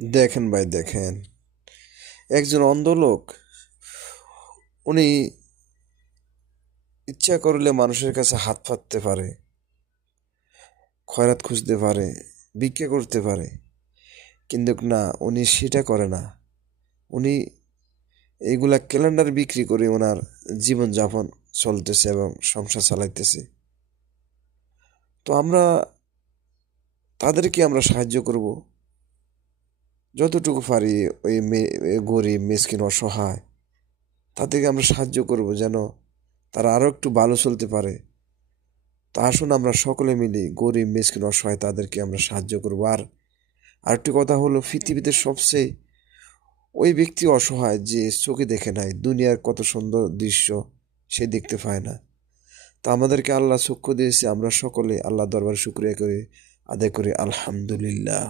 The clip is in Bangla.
দেখেন ভাই, দেখেন, একজন অন্ধ লোক, উনি ইচ্ছা করলে মানুষের কাছে হাত পাততে পারে, খয়রাত খুঁজতে পারে, ভিক্ষা করতে পারে, কিন্তু না, উনি সেটা করে না। উনি এইগুলা ক্যালেন্ডার বিক্রি করে ওনার জীবনযাপন চলতেছে এবং সংসার চালাইতেছে। তো আমরা তাদেরকে আমরা সাহায্য করব যতটুকু পারি। ওই গরিব মিসকিন অসহায়, তাদেরকে আমরা সাহায্য করব যেন তারা আরো একটু ভালো চলতে পারে। তা আসুন আমরা সকলে মিলে গরিব মিসকিন অসহায় তাদেরকে আমরা সাহায্য করব। আর আরেকটি কথা হলো, পৃথিবীতে সবচেয়ে ওই ব্যক্তি অসহায় যে চোখে দেখে নাই দুনিয়ার কত সুন্দর দৃশ্য, সে দেখতে পায় না। তা আমাদেরকে আল্লাহ চক্ষু দিয়েছে, আমরা সকলে আল্লাহ দরবারে শুকরিয়া করে আদায় করি আলহামদুলিল্লাহ।